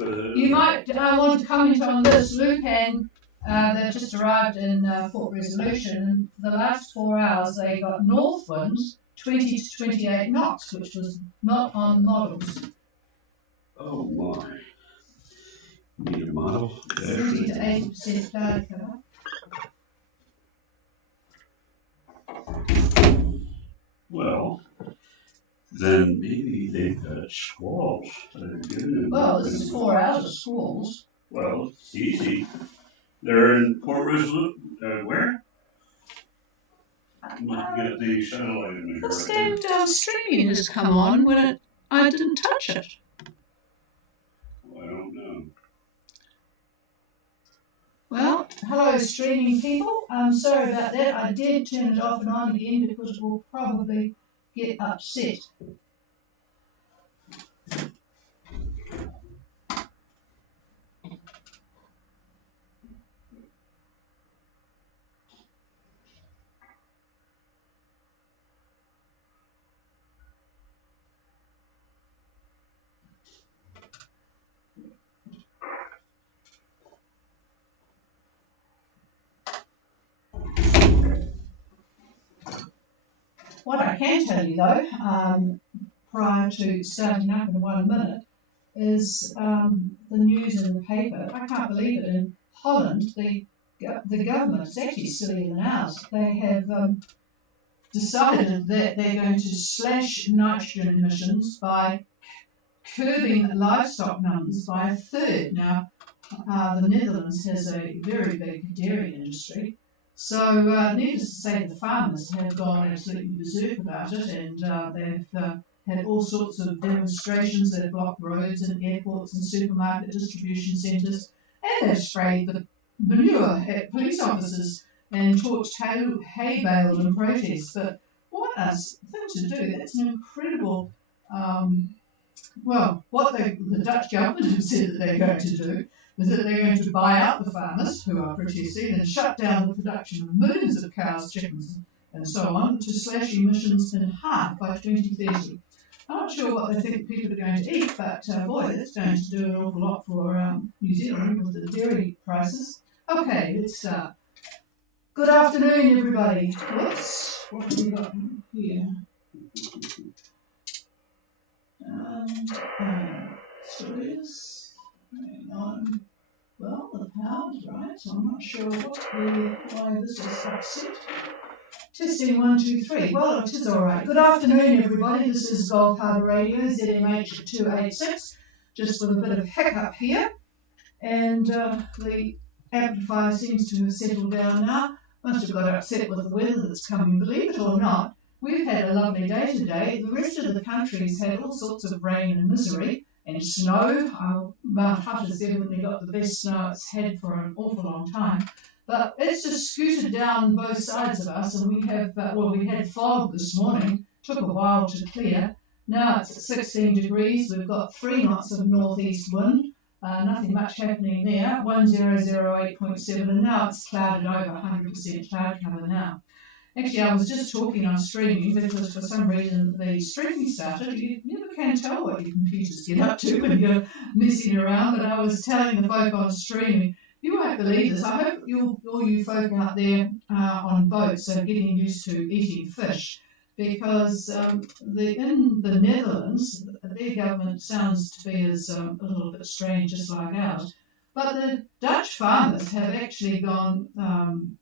You might want to comment on this. Lucan, they've just arrived in Port Resolution, and for the last 4 hours they got north winds 20 to 28 knots, which was not on the models. Oh my. Need a model? 70 to 80% cloud cover. Well, then maybe they've got squalls that are giving them. Well, this is 4 hours of squalls. Well, it's easy. They're in Port Resolution. Where? I'm looking at the satellite image. This damn streaming has come on when I didn't touch it. Well, I don't know. Well, hello streaming people. I'm sorry about that. I did turn it off and on again because it will probably get upset. What I can tell you though, prior to starting up in 1 minute, is the news in the paper. I can't believe it. In Holland, the government is actually sillier than ours. They have decided that they're going to slash nitrogen emissions by curbing livestock numbers by a third. Now, the Netherlands has a very big dairy industry. So, needless to say, the farmers have gone absolutely berserk about it, and they've had all sorts of demonstrations that have blocked roads and airports and supermarket distribution centres, and they've sprayed the manure at police officers and torched hay bales in protest. But what a thing to do! That's an incredible. Well, what the Dutch government have said that they're going to do is that they're going to buy out the farmers who are protesting and shut down the production of millions of cows, chickens, and so on to slash emissions in half by 2030. I'm not sure what they think people are going to eat, but boy, that's going to do an awful lot for New Zealand with the dairy prices. Okay, let's start. Good afternoon, everybody. Whoops, what have we got here? Stories. Hang on. Well, the power's right, so I'm not sure why this is upset. Testing 1, 2, 3. Well, it is all right. Good afternoon, everybody. This is Gulf Harbour Radio, ZMH 286. Just with a bit of hiccup here. And the amplifier seems to have settled down now. Must have got upset with the weather that's coming. Believe it or not, we've had a lovely day today. The rest of the country's had all sorts of rain and misery and snow. Mount Hutter's definitely got the best snow it's had for an awful long time. But it's just scooted down both sides of us, and we have, we had fog this morning. Took a while to clear. Now it's at 16 degrees. We've got 3 knots of northeast wind. Nothing much happening there. 1008.7, and now it's clouded over, 100% cloud cover now. Actually, I was just talking on streaming because for some reason the streaming started. You never can tell what your computers get up to when you're messing around, but I was telling the folk on streaming, you won't believe this. I hope all you folk out there on boats are getting used to eating fish, because in the Netherlands, their government sounds to be as a little bit strange, just like ours. But the Dutch farmers have actually gone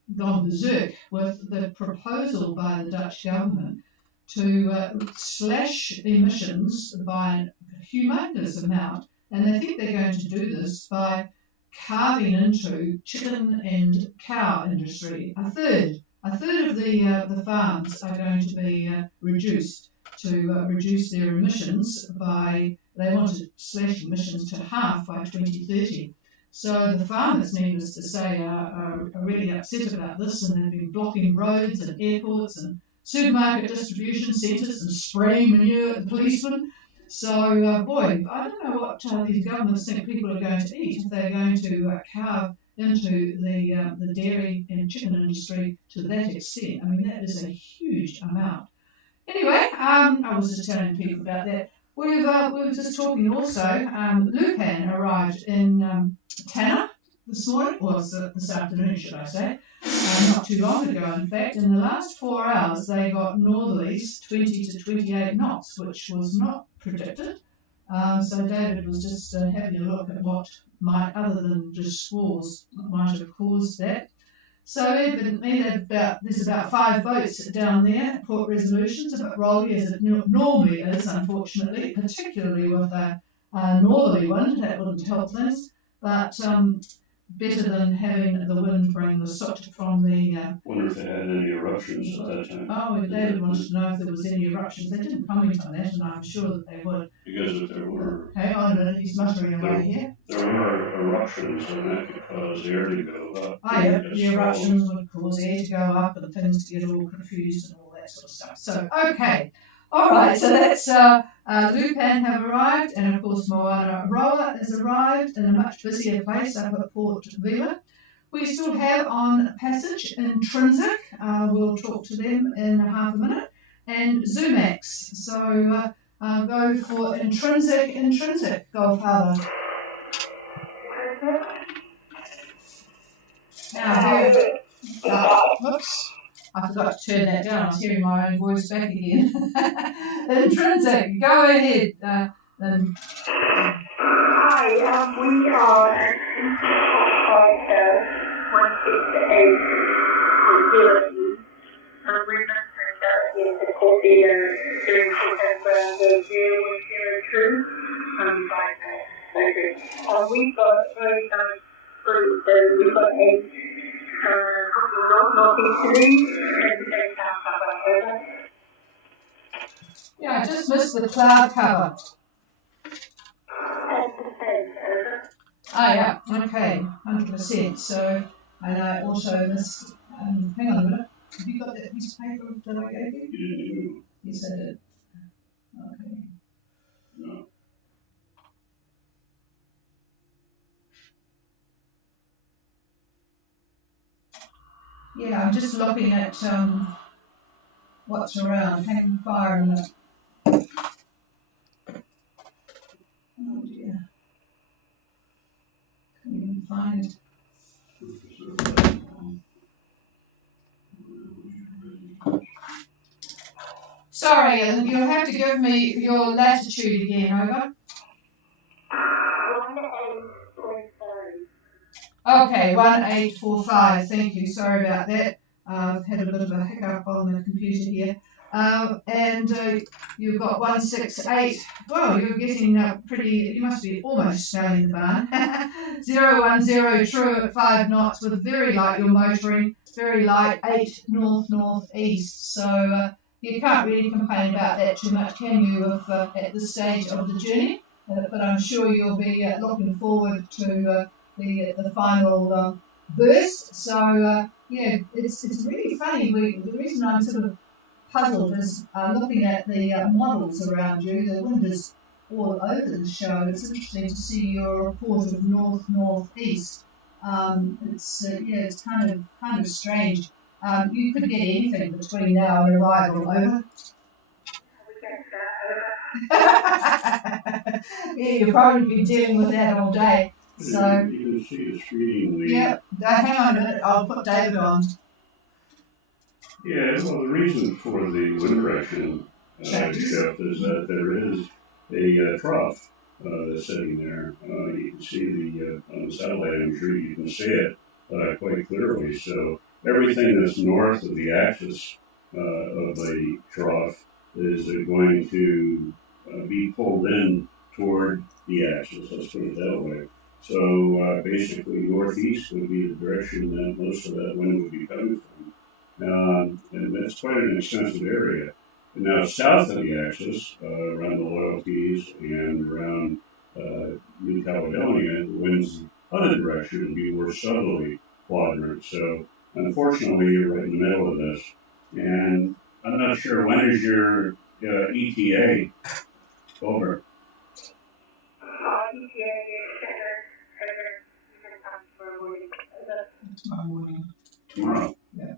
berserk with the proposal by the Dutch government to slash emissions by a humongous amount, and they think they're going to do this by carving into chicken and cow industry. A third of the farms are going to be reduced to reduce their emissions by. They want to slash emissions to half by 2030. So the farmers, needless to say, are really upset about this, and they've been blocking roads and airports and supermarket distribution centres and spraying manure at the policemen. So, boy, I don't know what these governments think people are going to eat if they're going to carve into the dairy and chicken industry to that extent. I mean, that is a huge amount. Anyway, I was just telling people about that. We were just talking also. Lupan arrived in Tanner this morning, or this afternoon, should I say? Not too long ago, in fact. In the last 4 hours, they got northerlies 20 to 28 knots, which was not predicted. So David was just having a look at what might, other than just squalls, might have caused that. So there's about 5 boats down there. Port Resolution's a bit rolly as it normally is, unfortunately, particularly with a northerly wind. That wouldn't help things, but better than having the wind bring the soot from the... Wonder if they had any eruptions at that time. Oh, David wants to know if there was any eruptions. They didn't comment on that, and I'm sure that they would. Because if there were... Hang on a minute, he's muttering away here. There were eruptions, and that could cause the air to go up. Oh, yeah, the eruptions would cause the air to go up and things to get all confused and all that sort of stuff. So, okay. All right, so that's Lupan have arrived, and of course Moana Roa has arrived in a much busier place up at Port Vila. We still have on passage Intrinsic. We'll talk to them in half a minute, and Zumax. So go for Intrinsic, Gulf Harbour. Now, whoops. I forgot to turn that down. I was hearing my own voice back again. Intrinsic, go ahead. Hi, we are at 168 mobility. We're not turned out in the Corby during the 002 bypass. We've got very nice fruit, and we've got a yeah, I just missed the cloud cover. Oh yeah, okay, 100%. So, and I also missed, hang on a minute, have you got that piece of paper that I gave you? Yes, I did. Okay. No. Yeah, I'm just looking at what's around. Hang fire a minute. Oh dear. Can't even find it. Sorry, you'll have to give me your latitude again, over. Okay, 1845, thank you, sorry about that. I've had a bit of a hiccup on the computer here. And you've got 168, well, you're getting pretty, you must be almost smelling the barn. 010 true at 5 knots with a very light, you're motoring, very light, 8 north-northeast. So you can't really complain about that too much, can you, at this stage of the journey? But I'm sure you'll be looking forward to the final burst. So yeah, it's really funny. The reason I'm sort of puzzled is looking at the models around you. The wind is all over the show. It's interesting to see your report of north-northeast. It's kind of strange. You could get anything between now and arrival, over. Yeah, you'll probably be dealing with that all day. So you can see it's reading the... Yeah, hang on a minute, I'll put David on. Yeah, well, the reason for the wind direction shift is that there is a trough that's sitting there. You can see on the satellite, I'm sure you can see it quite clearly. So everything that's north of the axis of the trough is going to be pulled in toward the axis, let's put it that way. So basically northeast would be the direction that most of that wind would be coming from. And that's quite an extensive area. And now south of the axis, around the Loyalties and around New Caledonia, the wind's other direction would be more southerly quadrant. So unfortunately, you're right in the middle of this. And I'm not sure, when is your ETA over? Tomorrow morning. Tomorrow? Yeah.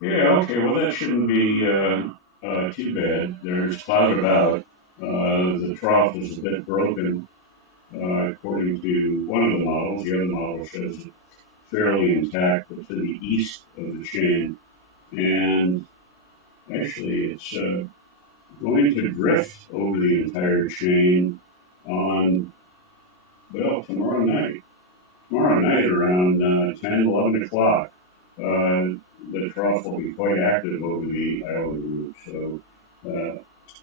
Yeah, okay, well that shouldn't be a too bad. There's cloud about. The trough is a bit broken, according to one of the models. The other model shows it fairly intact, but to the east of the chain. And actually, it's going to drift over the entire chain on, well, tomorrow night. Tomorrow night around 10, 11 o'clock. The trough will be quite active over the island route. So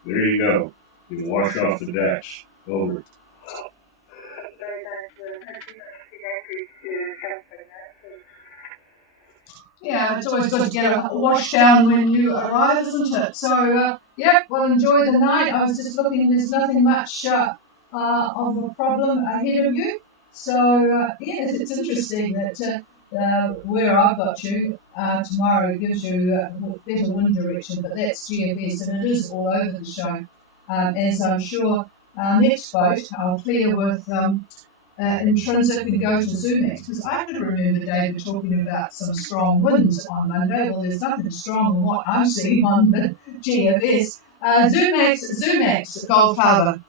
there you go. You can wash off the decks. Over. Yeah, it's always good to get a wash down when you arrive, isn't it? So, yep, well, enjoy the night. I was just looking, there's nothing much of a problem ahead of you. So, yes, it's interesting that where I've got you tomorrow gives you better wind direction, but that's GFS and it is all over the show. As I'm sure next boat I'll clear with intrinsic and go to Zoomax, because I could remember David talking about some strong winds on Monday. Well, there's nothing strong in what I'm seeing on the GFS. Zoomax, Gulf Harbour.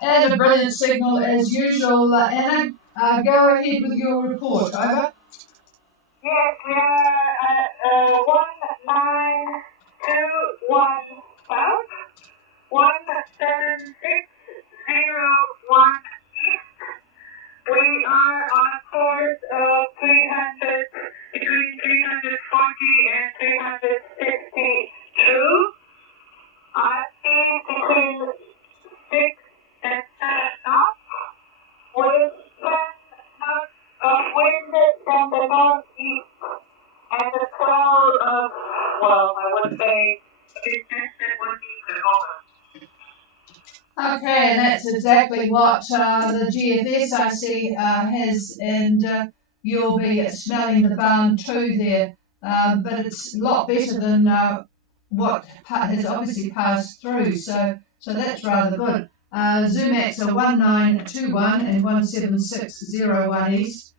And a brilliant signal as usual. Anna, go ahead with your report. Over. Yes, we are at 1921 south, 17601 east. We are on a course of between 340 and 362. Speed between 6 and 7 knots, with 10 knots of wind from the northeast, and a cloud of, well, I would say, consistent winds at all. Okay, and that's exactly what the GFS I see has, and you'll be smelling the barn too there, but it's a lot better than what has obviously passed through, so that's rather good. Zoomax are 1921 and 17601 east,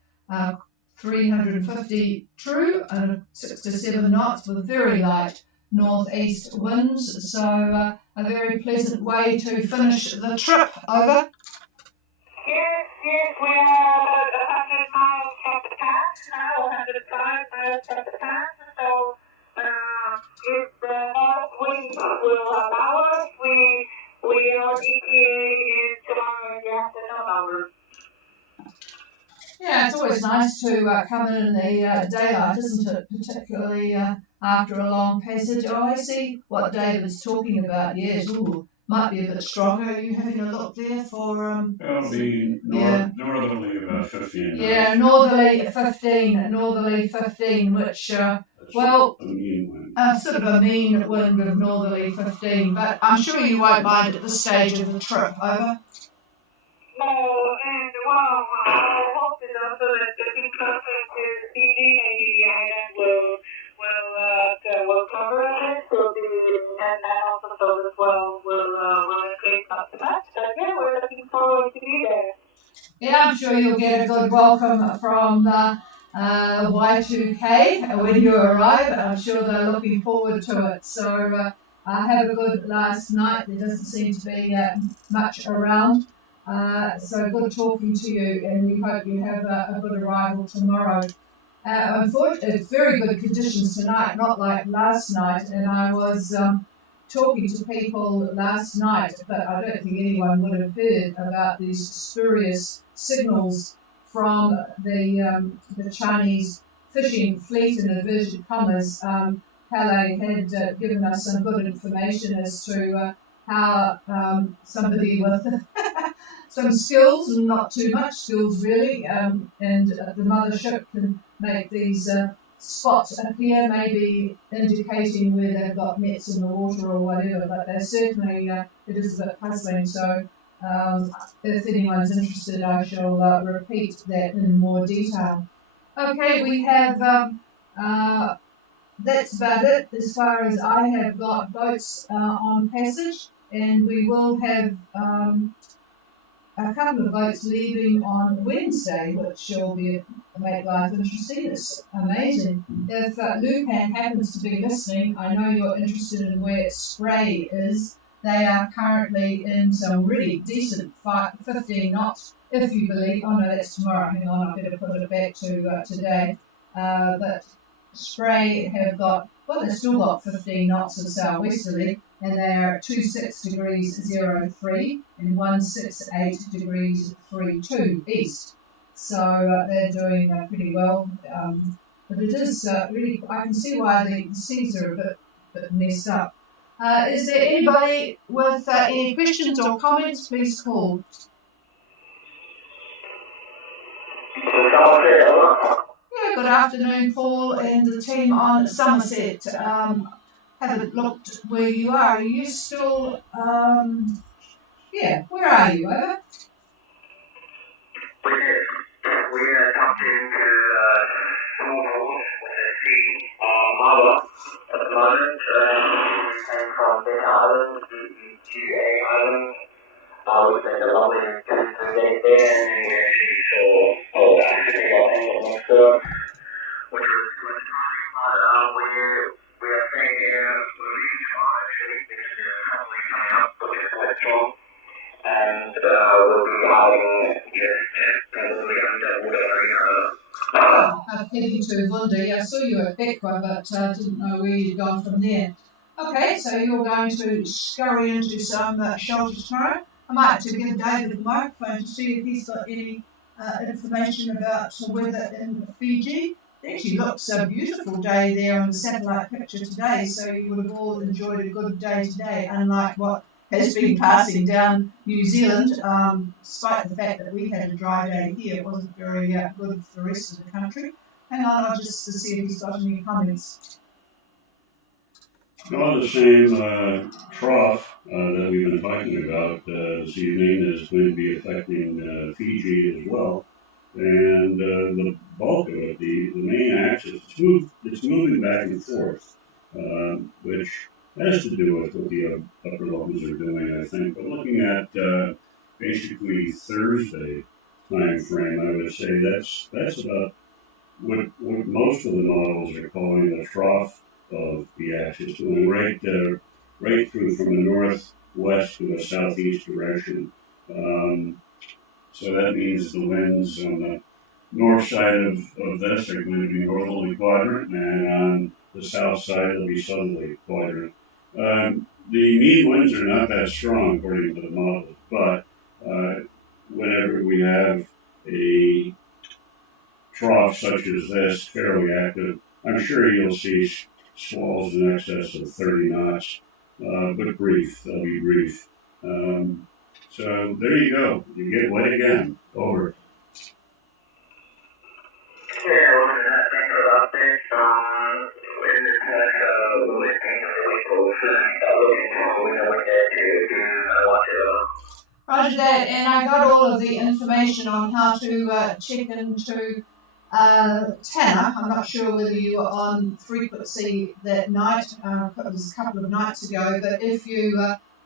350 true and 6 to 7 knots with very light northeast winds, so a very pleasant way to finish the trip. Over. Yes, we are about 100 miles from the pass now, 105 miles from the pass, so if the north wind will allow us, we are ETA in tomorrow in the afternoon hours. Yeah, it's always nice to come in the daylight, isn't it? Particularly after a long passage. Oh, I see what David's talking about. Yes, might be a bit stronger. Are you having a look there for? It'll be northerly about 15. Yeah, northerly 15, which well, a mean wind. Sort of a mean wind of northerly 15. But I'm sure you won't mind at this stage of the trip. Over. No, and well, our hope is also that getting closer to CD and the island will cover it. Will be, and also those as well will increase up to that. So yeah, we're looking forward to be there. Yeah, I'm sure you'll get a good welcome from Y2K when you arrive. I'm sure they're looking forward to it. So have a good last night. There doesn't seem to be much around. So good talking to you, and we hope you have a good arrival tomorrow. Unfortunately, it's very good conditions tonight, not like last night, and I was talking to people last night, but I don't think anyone would have heard about these spurious signals from the Chinese fishing fleet, in inverted commas. Pele had given us some good information as to how somebody with some skills, and not too much skills really, and the mothership can make these spots appear, maybe indicating where they've got nets in the water or whatever, but they're certainly, it is a bit puzzling, so if anyone's interested I shall repeat that in more detail. Okay, we have, that's about it as far as I have got boats on passage, and we will have a couple of boats leaving on Wednesday, which will make life interesting. It's amazing. If Lucan happens to be listening, I know you're interested in where Spray is. They are currently in some really decent 15 knots, if you believe. Oh no, that's tomorrow. Hang on, I better put it back to today. But Spray have got, well, they've still got 15 knots of southwesterly, and they are 26 degrees 03 and 168 degrees 32 east. So they're doing pretty well. But it is really, I can see why the seas are a bit messed up. Is there anybody with any questions or comments? Please call. Yeah, good afternoon, Paul and the team on Somerset. Haven't looked where you are. Are you still, where are you, over? We jumped into Harbour at the moment. We came from Ben Island to A Island. We spent a lovely 2-3 days there, and we actually saw Los Angeles, which was good time. But we are staying here for a week tomorrow, actually, because there's a family coming up, which is quite strong. And we'll be hiding just probably under water. Heading to Vundi. I saw you at Beckwa, but didn't know where you'd gone from there. Okay, so you're going to scurry into some shelter tomorrow. I might have to give David the microphone to see if he's got any information about the weather in Fiji. It actually looks a beautiful day there on the satellite picture today, so you would have all enjoyed a good day today, unlike what has been passing down New Zealand, despite the fact that we had a dry day here. It wasn't very good for the rest of the country. Hang on, I'll just to see if he's got any comments. Well, the same trough that we've been talking about this evening is going to be affecting Fiji as well. And the bulk of it, the main axis, it's moving back and forth, which has to do with what the upper levels are doing, I think. But looking at basically Thursday time frame, I would say that's about what most of the models are calling the trough of the axis, going right through from the northwest to a southeast direction. So that means the winds on the north side of this are going to be northerly quadrant, and on the south side it'll be southerly quadrant. The mean winds are not that strong according to the models, but whenever we have a trough such as this fairly active, I'm sure you'll see squalls in excess of 30 knots, but brief. They'll be brief. So there you go. You get wet again. Over. Yeah, well, thanks for the update. In this listing for April, we know what to do and what to. Roger that, and I got all of the information on how to check into Tanner. I'm not sure whether you were on frequency that night, it was a couple of nights ago, but if you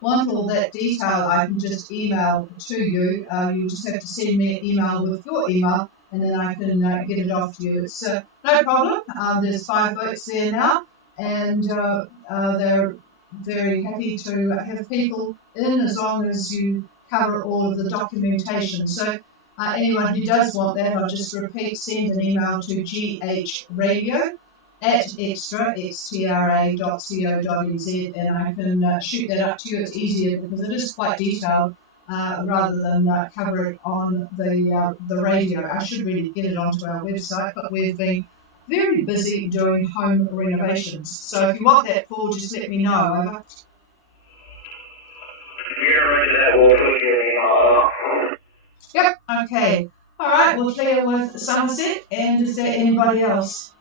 want all that detail, I can just email to you. You just have to send me an email with your email, and then I can get it off to you. It's no problem. There's 5 boats there now, and they're very happy to have people in as long as you cover all of the documentation. So anyone who does want that, I'll just repeat, send an email to ghradio@extra.co.nz, and I can shoot that up to you. It's easier because it is quite detailed rather than cover it on the radio. I should really get it onto our website, but we've been very busy doing home renovations. So if you want that, Paul, just let me know. Over. Yep, okay. All right, we'll clear with Somerset, and is there anybody else?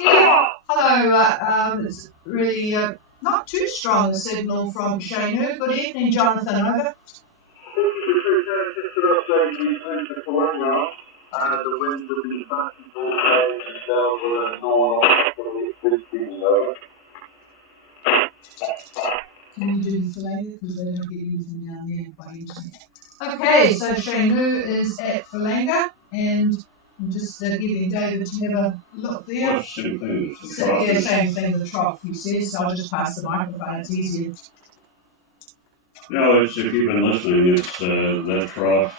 Yeah, hello, it's really not too strong a signal from Shanu. Good evening, Jonathan, over. The winds will be back and forth, and north, Can you do the Falanga? Because they don't get anything down there by internet. Okay, so Shanu is at Falanga, and I'm just getting David to have a look there. Well, same thing as the So, trough. yeah, same thing, the trough, he says, so I'll just pass the microphone, it's easier. No, it's, if you've been listening, it's that trough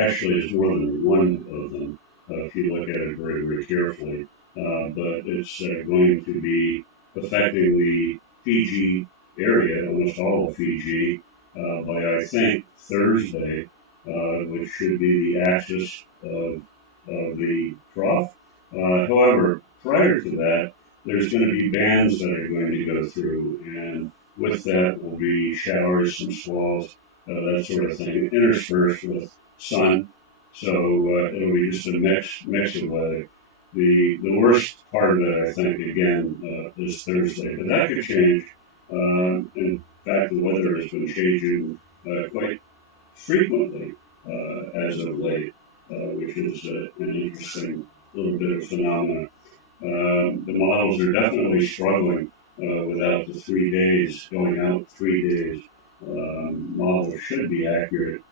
actually is more than one of them if you look at it very, very carefully. But it's going to be affecting the Fiji area, almost all of Fiji, by I think Thursday, which should be the axis of the trough. However, prior to that, there's going to be bands that are going to go through, and with that will be showers, some squalls, that sort of thing, interspersed with sun. So it'll be just a mix of weather. The worst part of it, I think, again, is Thursday, but that could change. In fact, the weather has been changing quite frequently as of late, which is an interesting little bit of phenomenon. The models are definitely struggling without the 3 days, going out 3 days. Models should be accurate.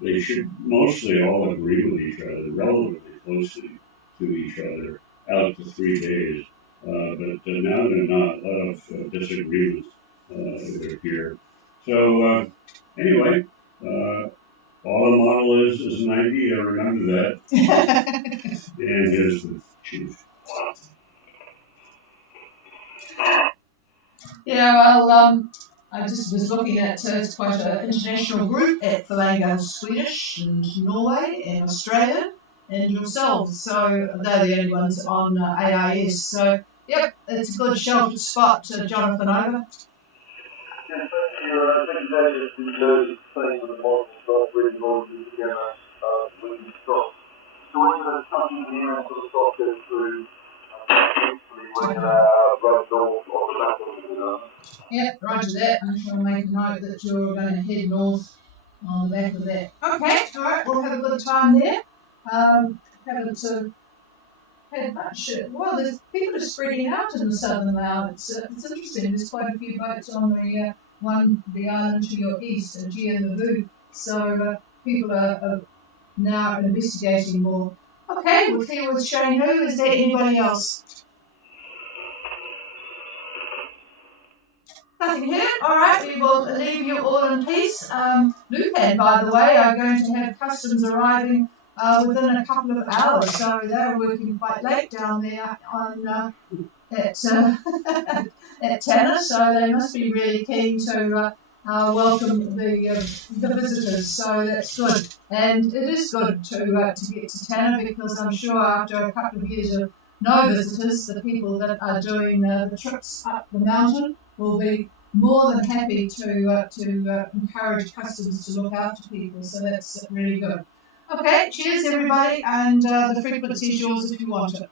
They should mostly all agree with each other, relatively closely to each other, out to 3 days. But now they're not. A lot of disagreements would appear. So anyway, all a model is an idea. Remember that. And here's the chief. Yeah, well, I just was looking at it's quite an international group at Falanga, Swedish and Norway and Australia and yourselves. So they're the only ones on AIS. So, yep, it's a good sheltered spot, Jonathan, over. Yeah, thank you. I think that is the thing of the model stuff really going to be when you stop. So when you're touching the air and sort of stop it through, when right north or south. Yep, roger that. I shall make a note that you're going to head north on the back of that. Okay, alright, we'll have a good time there. Haven't had much. Well, there's people are spreading out in the southern Lao. It's interesting. There's quite a few boats on the island to your east, Gia and Nabu. So people are now investigating more. Okay, we'll clear with Shanu. Is there anybody else? Nothing here. All right, we will leave you all in peace. Lupan, by the way, are going to have customs arriving within a couple of hours, so they're working quite late down there on at Tanner, so they must be really keen to welcome the visitors. So that's good, and it is good to get to Tanner because I'm sure after a couple of years of no visitors, the people that are doing the trips up the mountain will be more than happy to encourage customs to look after people. So that's really good. Okay, cheers everybody, and the frequency is yours if you want it.